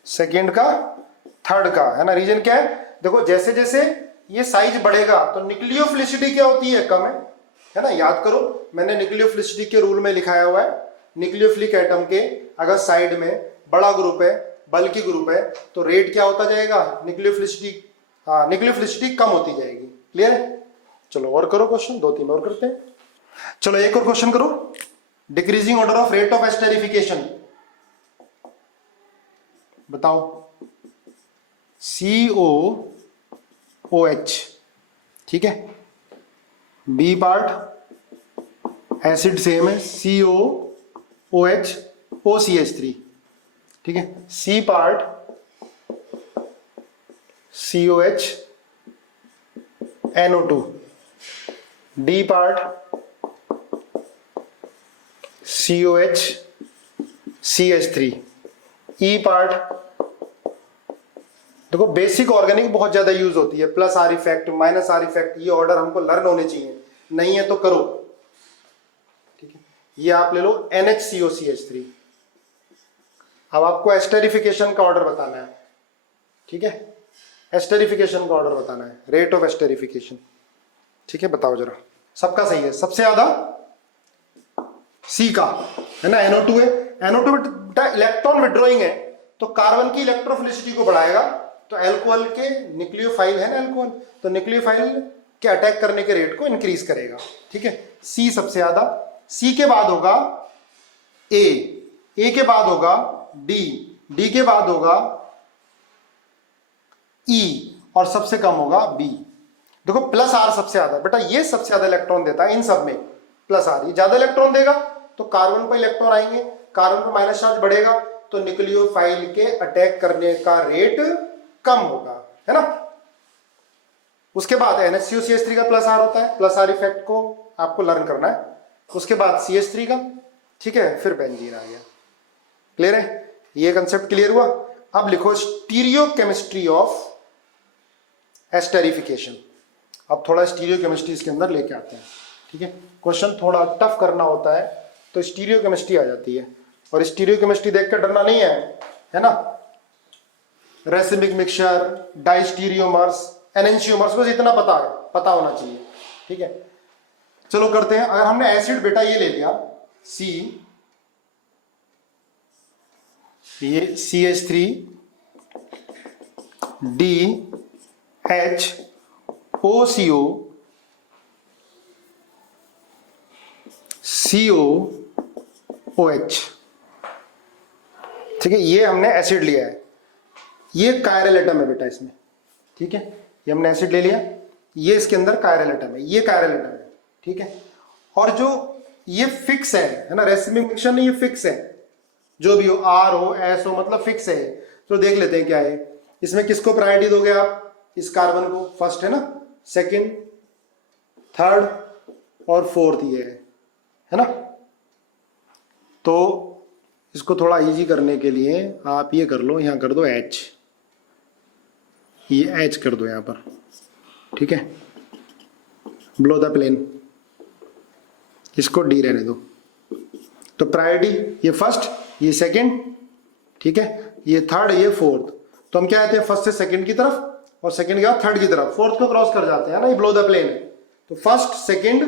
सेकंड का, थर्ड का, है ना। रीजन क्या है? देखो जैसे जैसे ये साइज बढ़ेगा तो न्यूक्लियोफिलिसिटी क्या होती है, कम है ना। याद करो, मैंने न्यूक्लियोफिलिसिटी के रूल में लिखाया हुआ है, न्यूक्लियोफिलिक एटम के अगर साइड में बड़ा ग्रुप है, बल्कि ग्रुप है, तो रेट क्या होता जाएगा, न्यूक्लियोफिलिसिटी, हाँ न्यूक्लियोफिलिसिटी कम होती जाएगी। क्लियर है? चलो और करो क्वेश्चन, 2-3 और करते हैं। चलो एक और क्वेश्चन करो, decreasing order of rate of esterification बताओ। COOH, ठीक है, बी पार्ट एसिड सेम है, COOH OCH3, ठीक है, C part COH NO2, D part COH CH3, E part, देखो बेसिक ऑर्गेनिक बहुत ज्यादा यूज होती है, plus R effect, minus R effect, ये ऑर्डर हमको लर्न होने चाहिए, नहीं है तो करो, ठीक है। ये आप ले लो NHCOCH3। अब आपको एस्टेरिफिकेशन का ऑर्डर बताना है, ठीक है, एस्टेरिफिकेशन का ऑर्डर बताना है, रेट ऑफ एस्टेरिफिकेशन, ठीक है। बताओ जरा, सबका सही है, सबसे ज्यादा सी का है ना, NO2 है, NO2 इलेक्ट्रॉन विड्रॉइंग है तो कार्बन की इलेक्ट्रोफिलिसिटी को बढ़ाएगा, तो एल्कोहल के न्यूक्लियोफाइल है ना अल्कोहल, तो न्यूक्लियोफाइल के अटैक करने के रेट को इंक्रीज करेगा, ठीक है। सी सबसे ज्यादा, सी के बाद होगा ए के बाद होगा डी के बाद होगा ई, और सबसे कम होगा बी। देखो प्लस आर सबसे ज्यादा, बेटा ये सबसे ज्यादा इलेक्ट्रॉन देता है इन सब में, प्लस आर, ये ज्यादा इलेक्ट्रॉन देगा तो कार्बन पर इलेक्ट्रॉन आएंगे, कार्बन पर माइनस चार्ज बढ़ेगा तो न्यूक्लियोफाइल के अटैक करने का रेट कम होगा, है ना। उसके बाद NHCOCH3 का प्लस आर होता है, प्लस आर इफेक्ट को आपको लर्न करना है, उसके बाद CH3 का, ठीक है, फिर बेंजीन आ गया। क्लियर है? ये कंसेप्ट क्लियर हुआ। अब लिखो स्टीरियोकेमिस्ट्री ऑफ एस्टेरिफिकेशन। अब थोड़ा स्टीरियोकेमिस्ट्री इसके अंदर लेके आते हैं, ठीक है। क्वेश्चन थोड़ा टफ करना होता है तो स्टीरियोकेमिस्ट्री आ जाती है, और स्टीरियोकेमिस्ट्री देखकर डरना नहीं है ना। रेसिमिक मिक्सचर, डाइस्टीरियोमर्स, एनेंशियोमर्स, बस इतना पता होना चाहिए, ठीक है। चलो करते हैं। अगर हमने एसिड बेटा ये ले लिया C, ये CH3 DHOCO COOH, ठीक है, ये हमने एसिड लिया है, ये कायरल एटम है बेटा इसमें, ठीक है, ये हमने एसिड ले लिया, ये इसके अंदर कायरल एटम है, ये कायरल एटम है, ठीक है। और जो ये फिक्स है ना, रेसिमिक मिक्सचर नहीं, ये फिक्स है, जो भी हो, R हो S हो, मतलब फिक्स है। तो देख लेते हैं क्या है इसमें, किसको प्रायोरिटी दोगे आप, इस कार्बन को फर्स्ट है ना, सेकंड, थर्ड और फोर्थ ये है ना। तो इसको थोड़ा इजी करने के लिए आप ये कर लो, यहां कर दो H, ये H कर दो यहां पर, ठीक है, ब्लो द प्लेन, इसको D रहने दो। तो प्रायोरिटी ये फर्स्ट, ये सेकंड, ठीक है, ये थर्ड, ये फोर्थ। तो हम क्या आते हैं, फर्स्ट से सेकंड की तरफ और सेकंड के बाद थर्ड की तरफ, फोर्थ को क्रॉस कर जाते हैं ना, ये ब्लो द प्लेन है। तो फर्स्ट सेकंड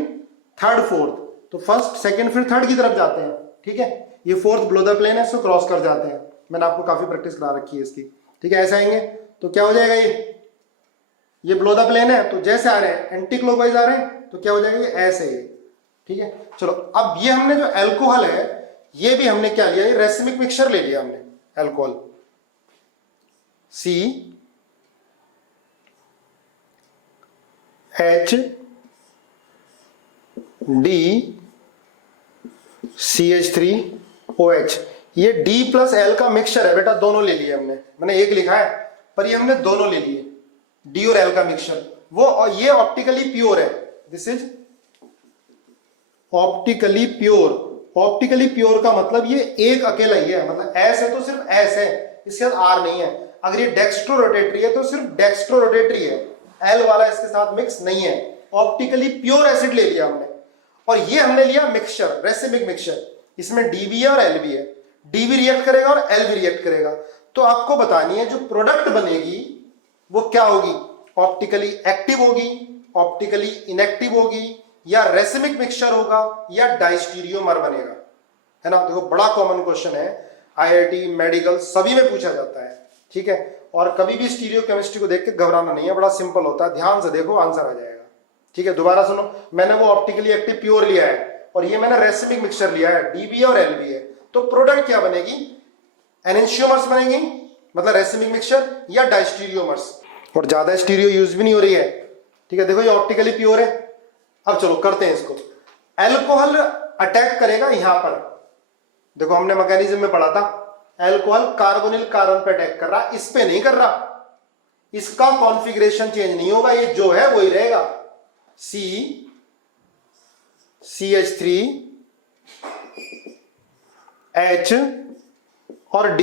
थर्ड फोर्थ, तो फर्स्ट सेकंड फिर थर्ड की तरफ जाते हैं, ठीक है। ये फोर्थ ब्लो द प्लेन है, इसको क्रॉस कर जाते हैं, मैंने आपको काफी प्रैक्टिस करा रखी है इसकी, ठीक है। ऐसे आएंगे तो क्या हो जाएगा, ये ब्लो द प्लेन है, तो जैसे आ रहे हैं एंटी क्लॉकवाइज आ रहे हैं, तो क्या हो जाएगा, ये ऐसे ही, ठीक है। चलो अब ये हमने जो एल्कोहल है, ये भी हमने क्या लिया, ये रेसिमिक मिक्सचर ले लिया हमने, एल्कोहल CH3OH, ये D प्लस L का मिक्सचर है बेटा, दोनों ले लिए हमने, मैंने एक लिखा है पर ये हमने दोनों ले लिए, D और L का मिक्सचर, वो, और ये ऑप्टिकली प्योर है, this is optically pure. Optically pure का मतलब ये एक अकेला ही है, मतलब S है तो सिर्फ S है, इसके साथ R नहीं है। अगर ये डेक्स्ट्रो रोटेटरी है तो सिर्फ डेक्स्ट्रो रोटेटरी है, L वाला इसके साथ मिक्स नहीं है। ऑप्टिकली प्योर एसिड ले लिया हमने, और ये हमने लिया मिक्सचर, रेसिमिक मिक्सचर, इसमें D भी है और L भी है, D भी रिएक्ट करेगा और L भी रिएक्ट करेगा। तो आपको बतानी है जो प्रोडक्ट बनेगी वो क्या होगी, ऑप्टिकली एक्टिव होगी, ऑप्टिकली इनएक्टिव होगी, या रेसिमिक मिक्सचर होगा, या डाइस्टीरियोमर बनेगा, है ना। देखो बड़ा कॉमन क्वेश्चन है, आईआईटी मेडिकल सभी में पूछा जाता है, ठीक है। और कभी भी स्टीरियो केमिस्ट्री को देख के घबराना नहीं है, बड़ा सिंपल होता है, ध्यान से देखो आंसर आ जाएगा, ठीक है। दोबारा सुनो, मैंने वो ऑप्टिकली एक्टिव प्योर लिया है और ये मैंने रेसिमिक मिक्सचर लिया है, डीबी और एलबी है, तो प्रोडक्ट क्या बनेगी, एनेंशियोमर्स बनेगी, मतलब रेसिमिक मिक्सचर, या डाइस्टीरियोमर्स। और ज्यादा स्टीरियो यूज भी नहीं हो रही है, ठीक है। देखो ये ऑप्टिकली प्योर है। अब चलो करते हैं इसको। एल्कोहल अटैक करेगा यहां पर, देखो हमने मैकेनिज्म में पढ़ा था, एल्कोहल कार्बोनिल कार्बन पे अटैक कर रहा, इस पे नहीं कर रहा, इसका कॉन्फ़िगरेशन चेंज नहीं होगा, ये जो है वही रहेगा, CH3 H और D,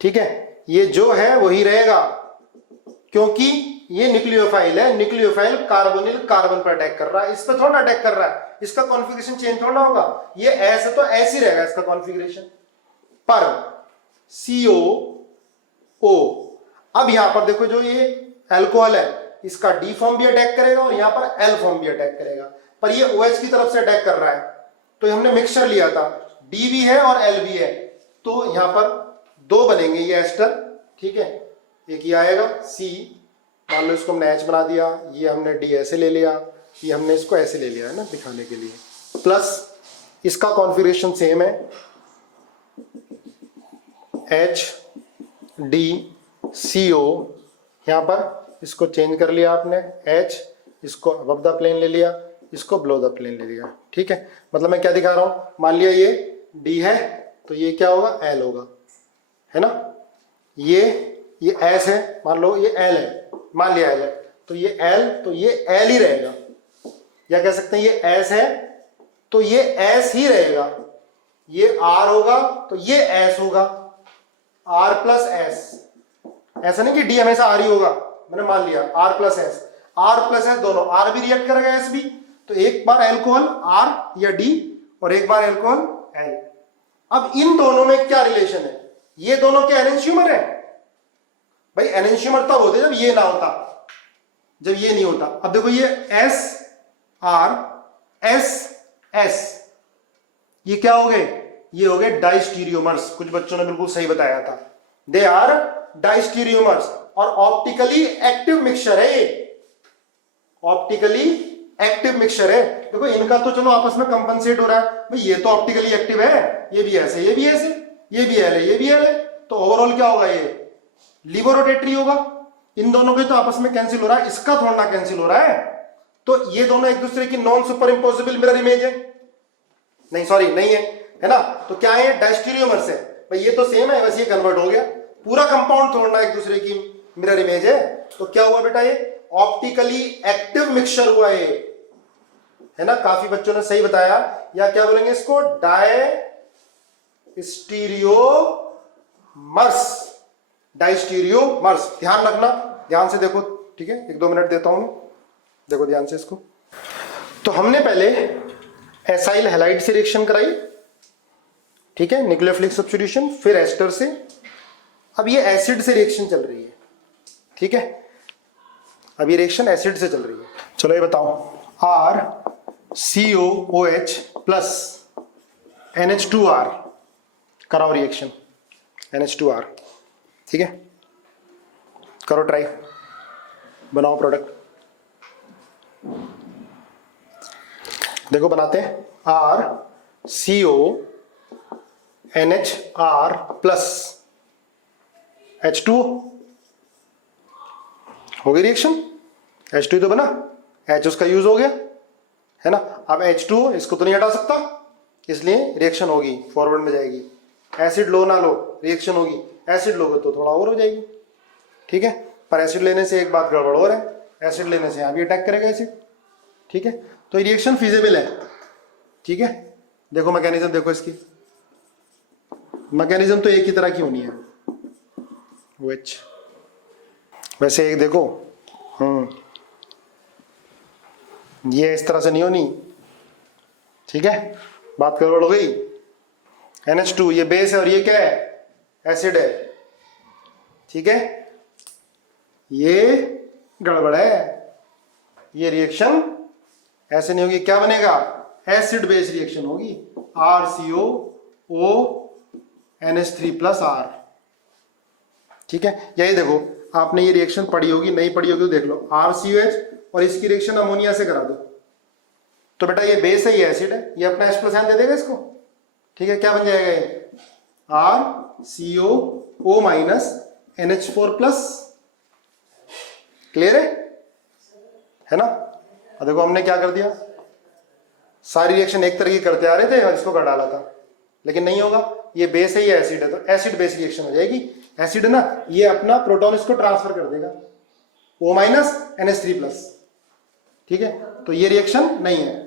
ठीक है, ये जो है वही रहेगा, क्योंकि ये न्यूक्लियोफाइल है, न्यूक्लियोफाइल कार्बोनिल कार्बन पर अटैक कर रहा है, इस पे थोड़ा अटैक कर रहा है, इसका कॉन्फ़िगरेशन चेंज थोड़ा होगा, ये ऐसे तो ऐसे ही रहेगा इसका कॉन्फ़िगरेशन। पर COO, अब यहां पर देखो जो ये अल्कोहल है, इसका D फॉर्म भी अटैक करेगा और यहां पर L फॉर्म भी अटैक करेगा, पर ये OH की तरफ से अटैक कर रहा है, तो हमने मिक्सचर लिया था, D भी है और L भी है, तो यहां पर दो बनेंगे ये एस्टर, ठीक है। एक ये आएगा C, मान लो इसको हमने H बना दिया, ये हमने D ऐसे ले लिया, ये हमने इसको ऐसे ले लिया है ना दिखाने के लिए, प्लस इसका कॉन्फ़िगरेशन सेम है, HDCO, यहां पर इसको चेंज कर लिया आपने, H इसको अबव द प्लेन ले लिया, इसको बिलो द प्लेन ले लिया, ठीक है। मतलब मैं क्या दिखा रहा हूं, मान लिया ये D है तो ये क्या होगा, L होगा, है ना। ये S है, मान लो ये L है, मान लिया L है, तो ये L, तो ये L ही रहेगा, या कह सकते हैं ये S है तो ये S ही रहेगा, ये R होगा तो ये S होगा, R प्लस S, ऐसा नहीं कि D हमेशा R ही होगा, मैंने मान लिया R प्लस S दोनों, R भी रिएक्ट करेगा S भी, तो एक बार अल्कोहल R या D और एक बार अल्कोहल L। अब इन दोनों में क्या रिलेशन है, ये दोनों क्या एनेंशियोमर है भाई, एनेंशियोमर तब होते जब ये ना होता, जब ये नहीं होता। अब देखो ये S R S S, ये क्या हो गए, ये हो गए डाइस्टीरियोमर्स, कुछ बच्चों ने बिल्कुल सही बताया था, दे आर डाइस्टीरियोमर्स, और ऑप्टिकली एक्टिव मिक्सचर है ये, ऑप्टिकली एक्टिव मिक्सचर है। देखो इनका तो चलो आपस में कंपनसेट हो रहा है भाई, ये तो ऑप्टिकली एक्टिव है, ये भी ऐसे, ये भी ऐसे, ये भी L है, ये भी L है, तो ओवरऑल क्या होगा, ये लिबो रोटेटरी होगा। इन दोनों के तो आपस में कैंसिल हो रहा है, इसका थोड़ा ना कैंसिल हो रहा है, तो ये दोनों एक दूसरे की non super impossible mirror image है, नहीं सॉरी नहीं है, है ना। तो क्या है, डाइस्टीरियोमर्स है भाई, ये तो सेम है, बस ये कन्वर्ट हो गया, पूरा कंपाउंड थोड़ा ना एक दूसरे की मिरर इमेज है, तो क्या हुआ बेटा, ये ऑप्टिकली एक्टिव मिक्सचर हुआ ये, है ना। काफी बच्चों ने सही बताया, या क्या बोलेंगे इसको, डाइस्टीरियोमर्स, ध्यान रखना, ध्यान से देखो, ठीक है, 1-2 मिनट देता हूं, देखो ध्यान से इसको। तो हमने पहले एसाइल हैलाइड से रिएक्शन कराई, ठीक है, न्यूक्लियोफिलिक सब्स्टिट्यूशन, फिर एस्टर से, अब ये एसिड से रिएक्शन चल रही है, ठीक है, अब ये रिएक्शन एसिड से चल रही है। चलो ये बताओ, RCOOH प्लस NH2R कराओ रिएक्शन, NH2R, ठीक है, करो ट्राई, बनाओ प्रोडक्ट, देखो बनाते हैं, RCONHR प्लस H2O, हो गई रिएक्शन, H2 तो बना, H उसका यूज हो गया, है ना। अब H2O इसको तो नहीं हटा सकता, इसलिए रिएक्शन होगी, फॉरवर्ड में जाएगी, एसिड लो ना लो रिएक्शन होगी, एसिड लोगे तो थोड़ा और हो जाएगी, ठीक है। पर एसिड लेने से एक बात गड़बड़ हो रहा है, एसिड लेने से यहां भी अटैक करेगा एसिड, ठीक है, तो ये रिएक्शन फिजिबल है, ठीक है। देखो मैकेनिज्म, देखो इसकी मैकेनिज्म तो एक ही तरह की होनी है, OH, वैसे एक देखो, ये इस तरह से नहीं होनी, ठीक है, बात गड़बड़ हो गई। NH2 ये बेस है और ये क्या है, एसिड है, ठीक है, ये गड़बड़ है, ये रिएक्शन ऐसे नहीं होगी। क्या बनेगा? एसिड बेस रिएक्शन होगी, RCO NH3 प्लस R। ठीक है, यही देखो आपने ये रिएक्शन पढ़ी होगी, नहीं पढ़ी होगी तो देख लो, RCOH और इसकी रिएक्शन अमोनिया से करा दो तो बेटा ये बेस है, ये एसिड है, ये अपना H+ आयन दे देगा इसको। ठीक है, क्या बन जाएगा ये? RCO minus NH4 plus. Clear है ना? अब देखो हमने क्या कर दिया, सारी रिएक्शन एक तरह की करते आ रहे थे और इसको कर डाला था, लेकिन नहीं होगा, ये बेस है ये एसिड है, तो एसिड बेस रिएक्शन हो जाएगी। एसिड है ना, ये अपना प्रोटॉन इसको ट्रांसफर कर देगा, O माइनस NH3 प्लस। ठीक है, तो ये रिएक्शन नहीं है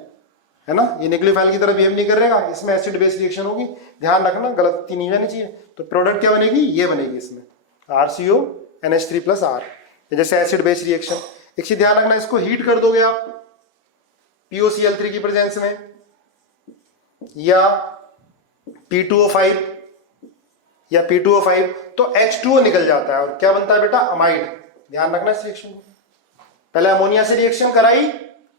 ना, ये न्यूक्लियोफाइल की तरह बिहेव नहीं करेगा, इसमें एसिड बेस रिएक्शन होगी। ध्यान रखना, गलती नहीं होनी चाहिए। तो प्रोडक्ट क्या बनेगी? ये बनेगी इसमें RCO NH3 प्लस R, जैसे एसिड बेस रिएक्शन। एक चीज ध्यान रखना, इसको हीट कर दोगे आप POCl3 की प्रेजेंस में या P2O5 या P2O5 तो H2O निकल जाता है और क्या बनता है बेटा? अमाइड। ध्यान रखना इस रिएक्शन को। पहले अमोनिया से रिएक्शन कराई,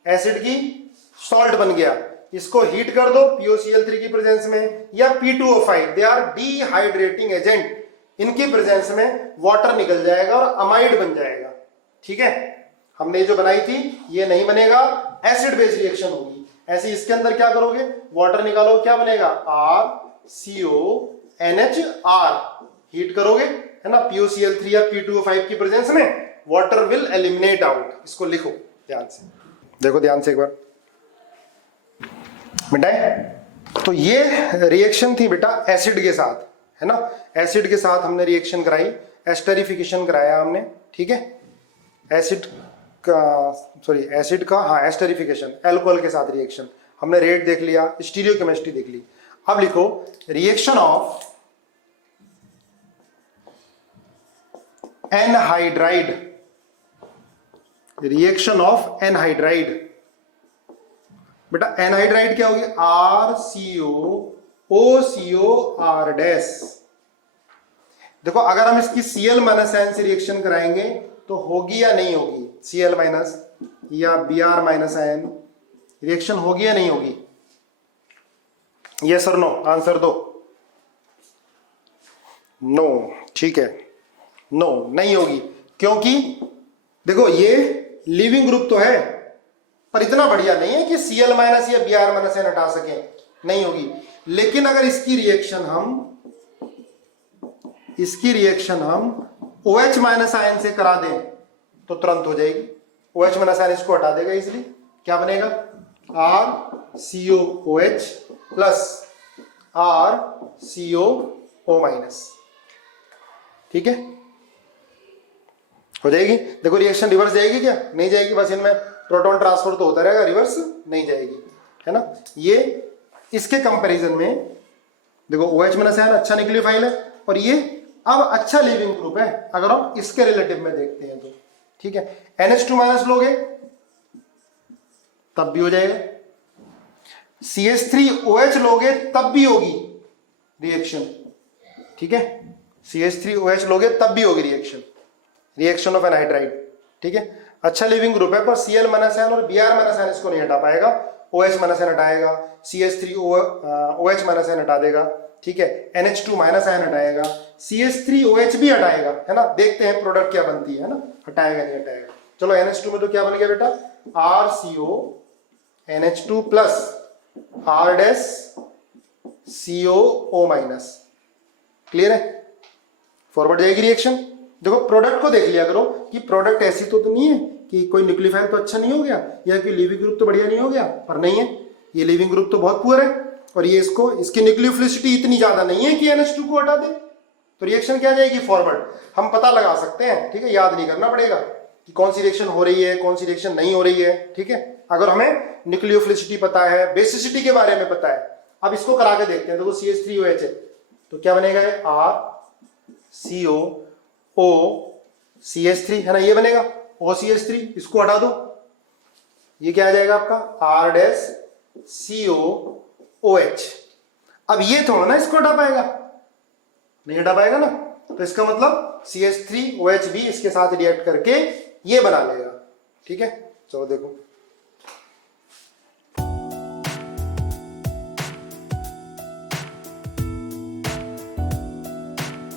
एसिड की सॉल्ट बन गया, इसको हीट कर दो POCl3 की प्रेजेंस में या P2O5, they are dehydrating agent, इनकी प्रेजेंस में वाटर निकल जाएगा और अमाइड बन जाएगा। ठीक है, हमने जो बनाई थी ये नहीं बनेगा, एसिड बेस रिएक्शन होगी। ऐसे इसके अंदर क्या करोगे? वाटर निकालो, क्या बनेगा? RCONHR। हीट करोगे है ना POCl3 या P2O5 की प्रेजेंस में, वाटर विल एलिमिनेट आउट। इसको लिखो ध्यान से, देखो ध्यान से एक बार बेटा। तो ये रिएक्शन थी बेटा एसिड के साथ, है ना, एसिड के साथ हमने रिएक्शन कराई, एस्टरिफिकेशन कराया हमने। ठीक है, एसिड का हाँ एस्टरिफिकेशन, अल्कोहल के साथ रिएक्शन हमने, रेट देख लिया, स्टीरियोकेमिस्ट्री देख ली। अब लिखो reaction of anhydride, reaction of anhydride. बेटा एनहाइड्राइड क्या होगी? RCOOCOR dash. देखो अगर हम इसकी Cl माइनस आयन से रिएक्शन कराएंगे तो होगी या नहीं होगी? Cl माइनस या Br माइनस आयन रिएक्शन होगी या नहीं होगी? यस और नो, आंसर दो। नो, ठीक है, नो नहीं होगी, क्योंकि देखो ये लिविंग ग्रुप तो है पर इतना बढ़िया नहीं है कि Cl माइनस या Br माइनस आयन हटा सके, नहीं होगी। लेकिन अगर इसकी रिएक्शन हम OH माइनस आयन से करा दें तो तुरंत हो जाएगी। OH माइनस आयन इसको हटा देगा इसलिए क्या बनेगा? RCOOH plus RCOO minus. ठीक है, हो जाएगी। देखो रिएक्शन रिवर्स जाएगी क्या? नहीं जाएगी, बस इनमें प्रोटॉन ट्रांसफर तो होता रहेगा, रिवर्स नहीं जाएगी, है ना। ये इसके कंपैरिजन में देखो OH माइनस आयन अच्छा न्यूक्लियोफाइल है और ये अब अच्छा लिविंग ग्रुप है अगर हम इसके रिलेटिव में देखते हैं तो। ठीक है, NH2 माइनस लोगे तब भी हो जाएगा, CH3OH लोगे तब भी होगी रिएक्शन। ठीक है, CH3OH लोगे तब भी होगी रिएक्शन ऑफ एनहाइड्राइड। ठीक है, अच्छा लिविंग ग्रुप है पर Cl माइनस आयन और Br माइनस आयन इसको नहीं हटा पाएगा, OH माइनस आयन हटाएगा, CH3OH माइनस आयन हटा देगा। ठीक है, NH2 माइनस आयन हटाएगा, CH3OH भी हटाएगा, है ना। देखते हैं प्रोडक्ट क्या बनती है ना, हटाएगा नहीं हटाएगा। चलो NH2 में तो क्या बन गया बेटा? RCONH2 plus R dash CO minus. Clear है, फॉरवर्ड जाएगी रिएक्शन। देखो प्रोडक्ट को देख लिया करो कि प्रोडक्ट ऐसी तो नहीं है कि कोई न्यूक्लियोफाइल तो अच्छा नहीं हो गया या कोई लिविंग ग्रुप तो बढ़िया नहीं हो गया, पर नहीं है, ये लिविंग ग्रुप तो बहुत पुअर है और ये इसकी न्यूक्लियोफिलिसिटी इतनी ज्यादा नहीं है कि NH2 को हटा दे, तो रिएक्शन क्या जाएगी? फॉरवर्ड। हम पता लगा सकते हैं, ठीक है, याद नहीं करना पड़ेगा कि कौन सी रिएक्शन हो रही है कौन सी रिएक्शन नहीं हो रही है। ठीक है, अगर हमें न्यूक्लियोफिलिसिटी पता है, बेसिसिटी के बारे में पता है। अब इसको करा के देखते हैं। देखो CH3OH है तो क्या बनेगा? RCOOCH3 है ना, ये बनेगा OCH3, इसको हटा दो, ये क्या आ जाएगा आपका? R dash COOH। अब ये थोड़ा ना इसको हटा पाएगा, नहीं हटा पाएगा ना, तो इसका मतलब CH3OH भी इसके साथ रिएक्ट करके ये बना लेगा। ठीक है, चलो देखो